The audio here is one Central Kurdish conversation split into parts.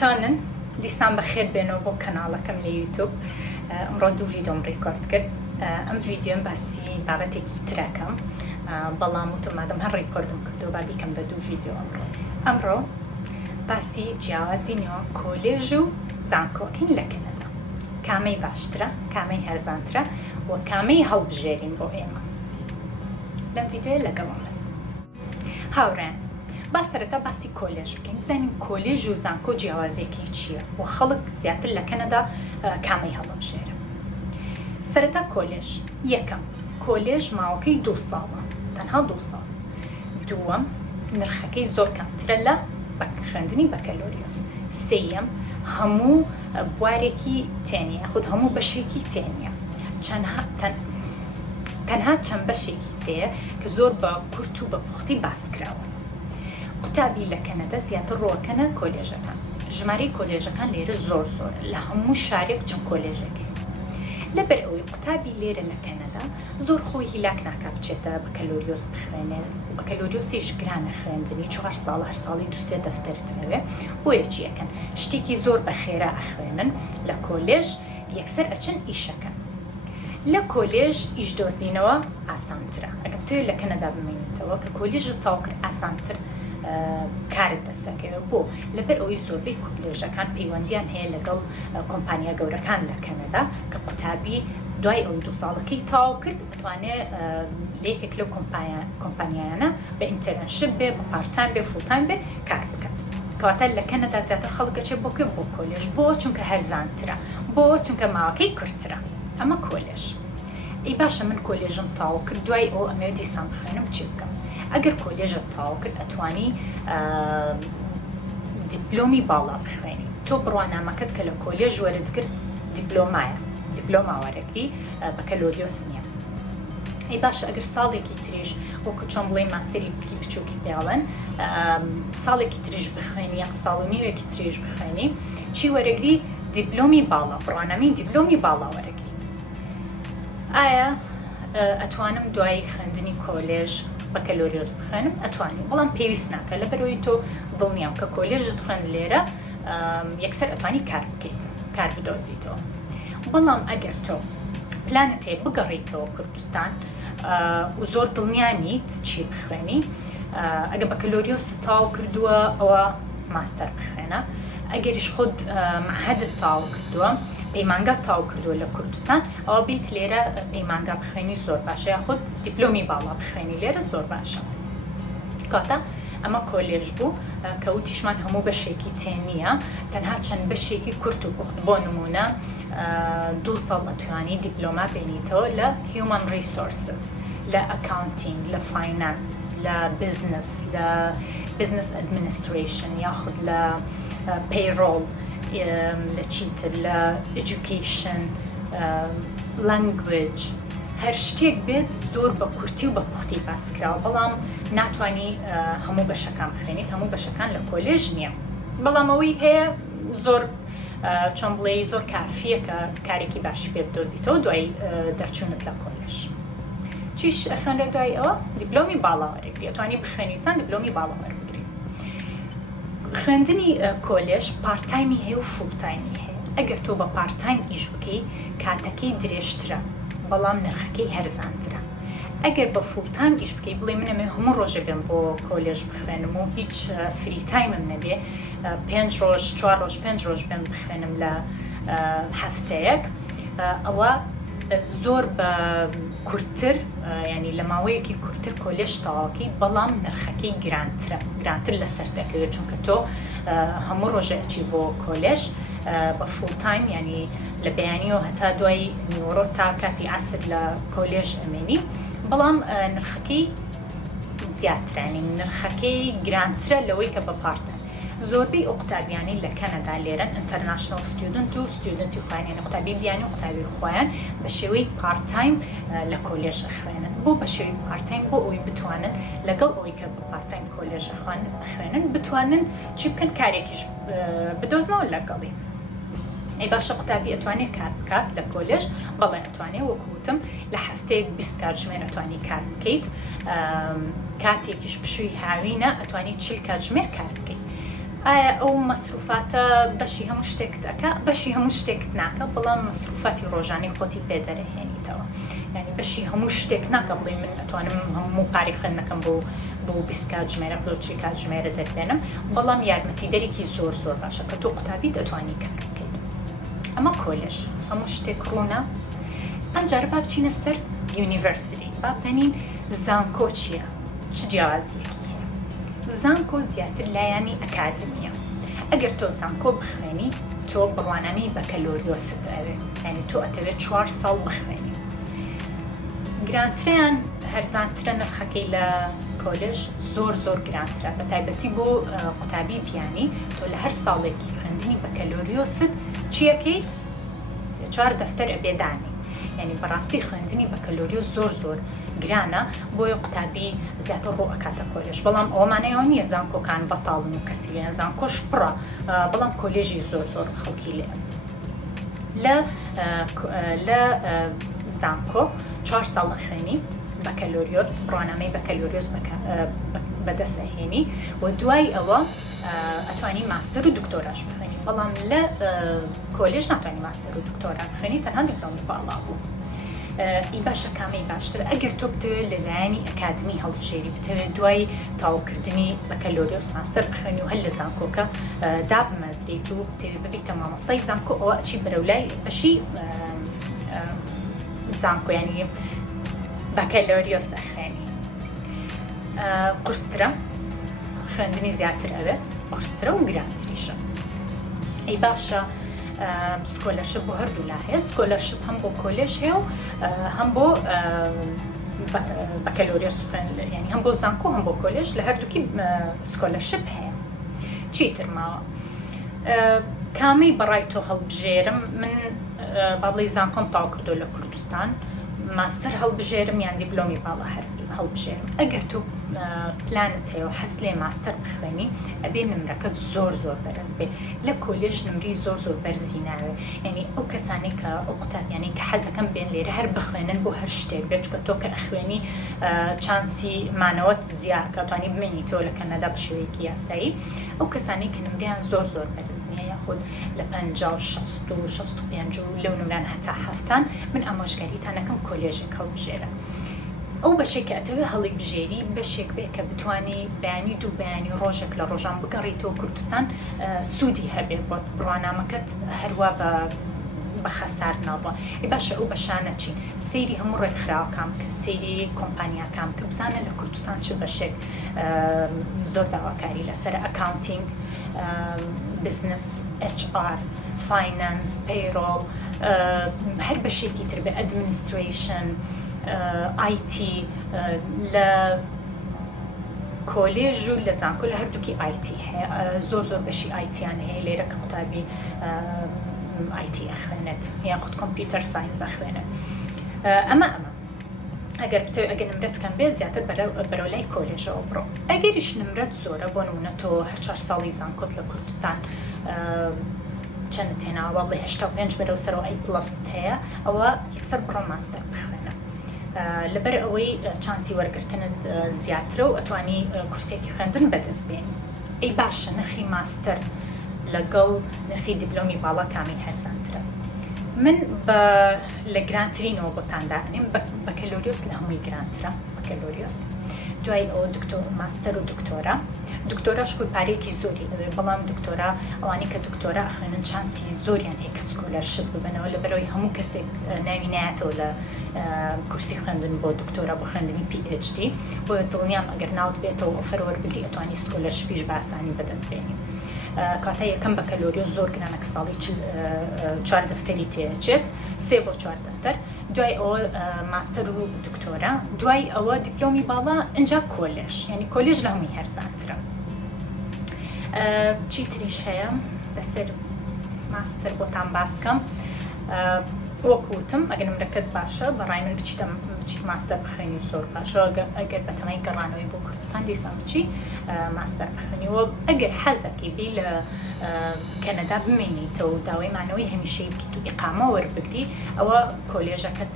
چۆنن؟ دیسان بەخێر بێنەوە بۆ کەناڵەکەم لە یوتیوب. ئەمڕۆ دوو ڤیدیۆم ڕێکۆرد کرد. ئەم ڤیدیۆم باسی بابەتێکی ترەکەم، بەڵام وتمادەم هەر ڕێکۆردم کردو با بیکەم بە دوو ڤیدیۆ. ئەمڕۆ باسی جیاوازی نێوان کۆلێژ و زانکۆکانی لە کەنەدا، کامەی باشترە، کامەی هەرزانترە و کامەی هەڵبژێرین بۆ ئێمە. لەم ڤیدیۆیە لەگەڵم هاوڕێن، با سەرەتا باسی کۆلێژ بکەین، بزانین کۆلێژ و زانکۆ جیاوازیەکی چییە و خەڵک زیاتر لە کەنەدا کامەی هەڵبژێرە. سەرەتا کۆلێژ. یەکەم، کۆلێژ ماوەکەی 2 ساڵە، تەنها 2 ساڵ. دووەم، نرخەکەی زۆر کەمترە لە خوێندنی بەکەلۆریۆس. سێیەم، هەموو بوارێکی تێنیە، خود هەموو بەشێکی تێنیە، تەنها چەند بەشێکی تێیە کە زۆر بە کورت و بە پوختی باسکراوە. قوتابی لە کەنەدا زیاتر ڕۆکەنە کۆلێژەکان. ژمارەی کۆلێژەکان لێرە زۆر زۆرە، لە هەموو شارێک چەند کۆلێژەکەی. لەبەر ئەوەی قوتابی لێرە لە کەنەدا زۆر خۆی هیلاک ناکا بچێتە بەکەلۆریۆس بخوێنێت. بەکەلۆریۆسیش گرانە خوێندنی، 4 ساڵ هەر ساڵی 2-3 دەفتەرت هەوێ. بۆیە چی ئەکەن؟ شتێکی زۆر بەخێرا ئەخوێنن. لە کۆلێژ یەکسەر ئەچن ئیشەکەن. لە کۆلێژ ئیش دۆزینەوە ئاسانترە. ئەگەر توێ لە کەنەدا بمێنیتەوە کە کۆلێژت تاو کرد ئاسانتر کارت دەسەکەوێت. بۆ لەبەر ئەوەی زۆربەی کۆلێژەکان پەیوەندیان هەیە لەگەڵ کۆمپانیا گەورەکان لە کەنەدا کە قوتابی دوای ئەو 2 ساڵەکەی تاو کرد بتوانێت لەیەکێک لەو کۆمپانیایانە بە ئینتەرنشپ بێ، بە پارتایم بێ، فوڵتایم بێ کار بکات. کەواتە لە کەنەدا زیاتر خەڵکەچێ بۆ کۆلێژ. بۆ چونکە هەرزانترە، بۆ چونکە ماوەکەی کورتترە. ئەمە کۆلێژ. ئەی باشە من کۆلێژم تاو کرد، دوای ئەو ئەمێ دیسان بخوێنم چی بکەم؟ ئەگەر کۆلێژت تاو کرد ئەتوانی دیپلۆمی باڵا بخوێنی. تۆ بڕوانامەکەت کە لە کۆلێژ وەرزگرت دیپلۆمایە، دیپلۆما وەرەگری، بەکەلۆریۆس نییە. ئەی باشە ئەگەر ساڵێکی تریش وەکو چۆن بڵێ ماستەری بکی بچووکی پێڵەن، ساڵێکی تریش بخوێنی، یان ساڵ و نیوێکی تریش بخوێنی، چی وەرەگری؟ دیپلۆمی باڵا، بڕوانامی دیپلۆمی باڵا وەرەگری. ئایا ئەتوانم دوای خوێندنی کۆلێژ بەکەلۆریۆس بخوێنم؟ ئەتوانی، بەڵام پێویست ناکە، لەبەرەوەی تۆ دڵنیام کە کۆلێژت خوێن لێرە یەکسەر ئەتوانی کار بکەیت، کار بدۆزیتەوە. بەڵام ئەگەر تۆ پلانت هەیە بگەڕیتەوە کوردستان و زۆر دڵنیانیت چی بخوێنی، ئەگەر بەکەلۆریۆست تاو کردووە ئەوە ماستەر بخوێنە. ئەگەریش خود معهەدت تاو کردووە، پەیمانگا تاو کردووە لە کوردستان، ئەوە بیت لێرە پەیمانگا بخوێنی زۆر باشە، یا خود دیپلۆمی باڵا بخوێنی لێرە زۆر باشە. کاتە ئەمە کۆلێژ بوو کە وتیشمان هەموو بەشێکی تێنیە، تەنها چەند بەشێکی کورت و پوخت. بۆ نمونە 2 ساڵ ئەتوانی دیپلۆما بێنیتەوە لە هیومن ریسۆرسز، لە ئەکاونتینگ، لە فاینانس، لە بزنس، لە بزنس ئەدمینستریشن، یاخود لە پەیڕۆڵ، لە چیتر لە ئێجوکیشن، لەنگوێج، هەر شتێک بێت زۆر بە کورتی و بە پوختی باسکراوە. بەڵام ناتوانی هەموو بەشەکان بخوێنیت، هەموو بەشەکان لە کۆلێژ نییە. بەڵام ئەوەی هەیە زۆر چۆن بڵێ زۆر کافیە کە کارێکی باشی پێ بدۆزیتەوە دوای دەرچوونت لە کۆلێژ. چیش ئەخوێنرێ دوای ئەوە؟ دیپلۆمی باڵا وەرەگری. ئەتوانی بخوێنیسان دیپلۆمی باڵا وەربگری. خوێندنی کۆلێژ پارتایمی هەیە و فوڵتایمی هەیە. ئەگەر تۆ بە پارتایم ئیش بکەی کاتەکەی درێژترە، بەڵام نرخەکەی هەرزانترە. ئەگەر بە فوڵتایم ئیش بکەی، بڵێ منەمێ هەموو ڕۆژە بێم بۆ کۆلێژ بخوێنم و هیچ فری تایمم نەبێ، 5 ڕۆژ 4 ڕۆژ 5 ڕۆژ بێم بخوێنم لە هەفتەیەک، ئەوە زۆر بە کورتتر، ینی لە ماوەیەکی کورتتر کۆلێژ تەواوکەی، بەڵام نرخەکەی گرانتر لەسەر دەکەوێت، چونکە تۆ هەموو ڕۆژە ئەچی بۆ کۆلێژ بە فوڵتایم، ینی لە بەیانیەوە هەتا دوای نیوەڕۆ تا کاتی عەسر لە کۆلێژ ئەمێنی، بەڵام نرخەکەی زیاترانی، نرخەکەی گرانترە لەوەی کە بە پارتە. زۆربەی ئەو قوتابیانی لە کەنەدا لێرەن ئینتەرناشنەڵ ستودنت و ستودنتی خوێنن، قوتابی بیانی و قوتابی خۆیان بە شێوەی پارتایم لە کۆلێژ خوێنن. بۆ بە شێوەی پارتایم، بۆ ئەوەی بتوانن لەگەڵ ئەوەی کە بە پارتایم کۆلێژ خوێنن بتوانن چی بکەن، کارێکیش بدۆزنەوە لەگەڵی. ئەی باشە قوتابی ئەتوانێت کار بکات لە کۆلێژ، بەڵێ ئەتوانێت وەکوتم لە هەفتەیەک 20 کاتژمێر ئەتوانی کار بکەیت، کاتێکیش پشووی هاوینە ئەتوانیت 40 کاتژمێر کار بکەیت. ئایا ئەو مەسروفاتە بەشی هەموو شتێکت ئەکا بەشی هەموو شتێکت ناکە بەڵام مەسروفاتی ڕۆژانەی خۆتی پێدەرەهێنیتەوە یعنی بەشی هەموو شتێک ناکە بڵێ من ئەتوانم هەموو پارەی خوێندنەکەم بۆ 20 کات ژمێرە بۆ 30 کات ژمێرە دەربێنم بەڵام یارمەتیدەرێکی زۆر زۆر باشە کە تۆ قوتابی دەتوانی کار بکەیت ئەمە کۆلێژ هەموو شتێک ڕوونە ئەمجارە با بچینە سەر یونیڤەرسیتی با بزانین زانکۆ چییە چ جیاوازیەکی هەیە زانکۆ زیاتر لایانی ئەکادمیە ئەگەر تۆ زانکۆ بخوێنی تۆ بڕوانانی بەکەلۆریۆست ئەوێ یعنی تۆ ئەتەوێت 4 ساڵ بخوێنی گرانترەیان هەرزانترە نرخەکەی لە کۆلێژ زۆر گرانترە بە تایبەتی بۆ قوتابی پیانی تۆ لە هەر ساڵێکی خوێندنی بەکەلۆریۆست چیەکەی 4 دەفتەر ئەبێدانی یعنی بەڕاستی خوێندنی بەکەلۆریۆ زۆر گرانە بۆیە قوتابی زیاتر ڕۆ ئەکاتە کۆلێژ بەڵام ئەومانەیەوە نییە زانکۆکان بەتاڵن و کەسی لێن زانکۆش پڕە بەڵام کۆلێژی زۆر خەڵکی لێ لە زانکۆ 4 ساڵ خوێنی بەکەلۆریۆس ڕۆنامەی بەکەلۆریۆس بەدەستەهێنی و دوای ئەوە ئەتوانی ماستەر و دکتۆراش بخوێنی بەڵام لە کۆلێژ ناتوانانی ماستەر و دکتۆرا بخوێنی تەنها دیپلۆمی باڵا بوو ئی باشە کامەی باشتر ئەگەر تۆ بتەوێت لەلایەنی ئەکادمی هەڵبژێری بتەوێت دوای تاوکردنی بەکەلۆریۆس ماستەر بخوێنی و هەر لە زانکۆکە دابمەزریت و ببیتە مامۆستای زانکۆ ئەوە ئەچی بەرەولای بەشی زانکۆ یعنی بەکەلۆریۆس ئەخوێنی قورسترە خوێندنی زیاتر ئەوێت قورسترە و گرانتریشە ئەی باشە سکۆلەرشپ بۆ هەردوو لا هەیە سکۆلەرشپ هەم بۆ کۆلێژ هەیە و هەم بۆ بەکەلۆریۆس یعنی هەم بۆ زانکۆ هەم بۆ کۆلێژ لە هەردووکی سکۆلەرشپ هەیە چیتر ماوە کامەی بەڕای تۆ هەڵبژێرم من با بڵێ زانکۆم تاو کردو لە کوردستان ماستەر هەڵبژێرم یان دیپلۆمی باڵا هەڵبژێرم ئەگەر تۆ پلانت هەیە و حەز لێ ماستەر بخوێنی ئەبێ نمرەکەت زۆر بەرز بێ لە کۆلێژ نمری زۆر بەرزی ناوێ یعنی ئەو کەسانی کە ئەو قوتابیانی کە حەزەکەم بێن لێرە هەر بخوێنن بۆ هەر شتێک بێت چکە تۆ کە ئەخوێنی چانسی مانەوەت زیاد کاتوانی بمێنیتەوە لە کەنەدا بە شێوەیەکی یاسایی ئەو کەسانی کە نمریان زۆر بەرز نییە یاخود لە 50 60 و 65 لەو نمران هەتا هەفتان من ئامۆژگاریتانەکەم کۆلێژێک هەڵبژێرە ئەو بەشێک کە ئەتەوێ هەڵی بژێری بەشێک بێ کە بتوانانی بەیانی دوو بەیانی ڕۆژێک لە ڕۆژان بگەڕیتەوە کوردستان سوودی هەبێ بۆ بڕوانامەکەت هەروە بە خەسار ناڵبە باشە ئەو بەشانە چین سەیری هەموو ڕێکخراوەکان کە سەیری کۆمپانیاکان کە بزانە لە کوردستان چ بەشێک زۆر داواکاری لەسەر ئەکاونتینگ بزنس HR فاینانس پەیڕۆڵ هەر بەشێکی تر بێ ئەدمینستریشن IT لە کۆلێژ و لە زانکۆ لە هەردووکی IT هەیە زۆر بەشی ITیان هەیە لێرە کە قوتابی IT ئەخوێنێت یاخود کۆمپیوتەر ساینس ئەخوێنێت ئەمە ئەگەر نمرەت کەم بێت زیاتر بەرەولای کۆلێژەوە بڕۆ ئەگەریش نمرەت زۆرە بۆ نمونە تۆ 4 ساڵی زانکۆت لە کوردستان چەند تێناوە بڵێ 85 بەرەو سەرەوە A+ هەیە ئەوە یەکسەر بڕۆ ماستەر بخوێنە لەبەر ئەوەی چانسی وەرگرتنت زیاترە و ئەتوانی کورسێکی خوێندن بەدەست بێنی ئەی باشە نرخی ماستەر لەگەڵ نرخی دیپلۆمی باڵا کامی هەرزانترە من لە گرانترینەوە بۆتاندانیم بەکەلۆریۆس لە هەمووی گرانترە بەکەلۆریۆس دوای ئەوە ماستەر و دکتۆراش خۆی پارێکی زۆری ئەوێ بەڵام دکتۆرا ئەوانی کە دکتۆرا ئەخوێنن چانسی زۆریان هەیە کە سکۆلەرشپ ببنەوە لەبەرەوەی هەموو کەسێک ناوی نایەتەوە لە کورسی خوێندن بۆ دکتۆرا بۆ خوێندنی PhD بۆ دڵنیام ئەگەر ناوت بێتەوە ئۆفەر وەربگری ئەتوانی سکۆلەرشپیش بە ئاسانی بەدەست بێنی کاتە یەکەم بەکەلۆریۆ زۆر گرانە کە ساڵی 4 دەفتەری تێچێت 3 بۆ 4 دەفتەر دوای ئەوە ماستەر و دکتۆرا دوای ئەوە دیپلۆمی باڵا ئەنجا کۆلێژ یعنی کۆلێژ لە هەمووی هەرزانترە چی تریش هەیە لەسەر ماستەر بۆتان باسکەم وەکوتم ئەگەر نمرەکەت باشە بەڕای من بچیت ماستەر بخوێنی زۆر باشە ئەگەر بەتەمای گەڕانەوەی بۆ کوردستان دیسان بچی ماستەر بخوێنیەوە ئەگەر حەزەکەی بی لە کەنەدا بمێنیتەوە و داوای مانەوەی هەمیشەی بکەیت و ئیقامە وەربگری ئەوە کۆلێژەکەت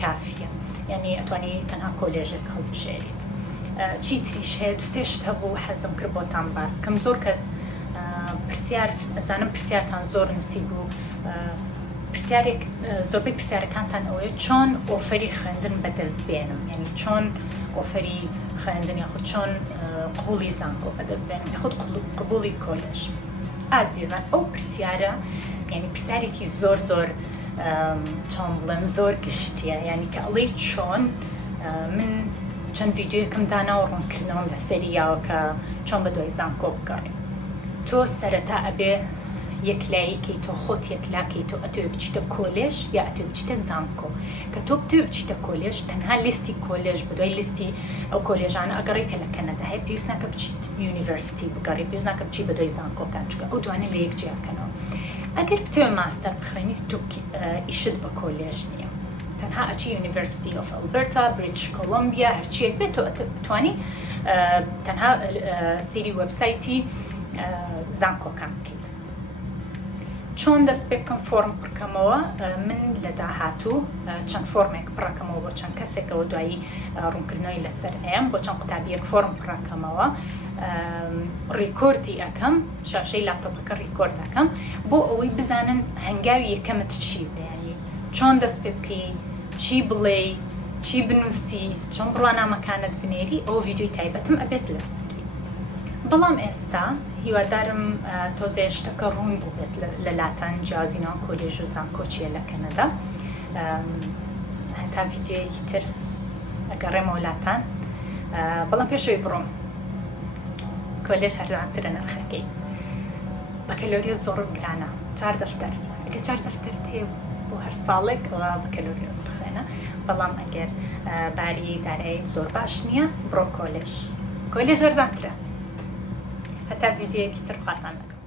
کافیە یعنی ئەتوانی تەنها کۆلێژێک هەڵبژێریت چی تریش هەیە دوو سێ شت هەبوو حەزم کرد بۆتان باسکەم زۆر کەس پرسیار ئەزانم پرسیارتان زۆر نووسی بوو زۆربەی پرسیارەکانتان ئەوەیە چۆن ئۆفەری خوێندن بەدەست بێنم یعنی چۆن ئۆفەری خوێندن یاخود چۆن قبوڵی زانکۆ بەدەست بێنم یاخود قبوڵی کۆلێژ ئازیزان ئەو پرسیارە یعنی پرسیارێکی زۆر چۆن بڵێم زۆر گشتیە یعنی کە ئەڵێ چۆن من چەند ڤیدیۆیەکم داناوە ڕوونکردنەوەم لەسەریاوە کە چۆن بە دوای زانکۆ بگەڕێ تۆ سەرەتا ئەبێ یەکلاییکەی تۆ خۆت یەکلاکەی تۆ ئەتوێ بچیتە کۆلێژ یا ئەتوێ بچیتە زانکۆ کە تۆ بتوێ بچیتە کۆلێژ تەنها لیستی کۆلێژ بەدوای لیستی ئەو کۆلێژانە ئەگەڕێ کە لە کەنەدا هەیە پێویست ناکە بچیت یونیڤەرسیتی بگەڕێ پێویست ناکە بچی بەدوای زانکۆکان چکە ئەو دوانە لە یەک جیاکەنەوە ئەگەر بتوێ ماستەر بخوێنی تۆ ئیشت بە کۆلێژ نییە تەنها ئەچی یونیڤەرسیتی ئۆف ئەلبەرتا بریتیش کۆلۆمبیا هەرچیەک بێت تۆ بتوانی تەنها سەیری وەبسایتی زانکۆکان بکەیت چۆن دەست پێ بکەم فۆرم پڕکەمەوە من لە داهاتوو چەند فۆرمێک پڕەکەمەوە بۆ چەند کەسێکەوە دوایی ڕوونکردنەوەی لەسەر ئەم بۆ چەند قوتابیەک فۆرم پڕەکەمەوە ڕیکۆردی ئەەکەم شاشەی لاپتۆپەکە ڕیکۆرد ئەەکەم بۆ ئەوەی بزانن هەنگاوی یەکەمت چی بەیانی چۆن دەست پێ بکەی چی بڵێ چی بنووسی چۆن بڕوانامەکانت بنێری ئەو ڤیدیۆی تایبەتم ئەبێت لەسەری بەڵام ئێستا هیوادارم تۆزێ شتەکە ڕوون بووبێت لەلاتان جیاوازینەوە کۆلێژ و زانکۆ چیە لە کەنەدا هەتا ڤیدیۆیەکی تر ئەگەڕێمەوە لاتان بەڵام پێشەوەی بڕۆم کۆلێژ هەرزانترە نرخەکەی بەکەلۆریۆس زۆر گرانە 4 دەفتەر ئەگە 4 دەفتەرت هەیە بۆ هەر ساڵێک بەکەلۆریۆس بخوێنە بەڵام ئەگەر باری دارایی زۆر باش نییە بڕۆ کۆلێژ هەرزانترە هەتا ڤیدیۆیەکی تر خاتان دەکەم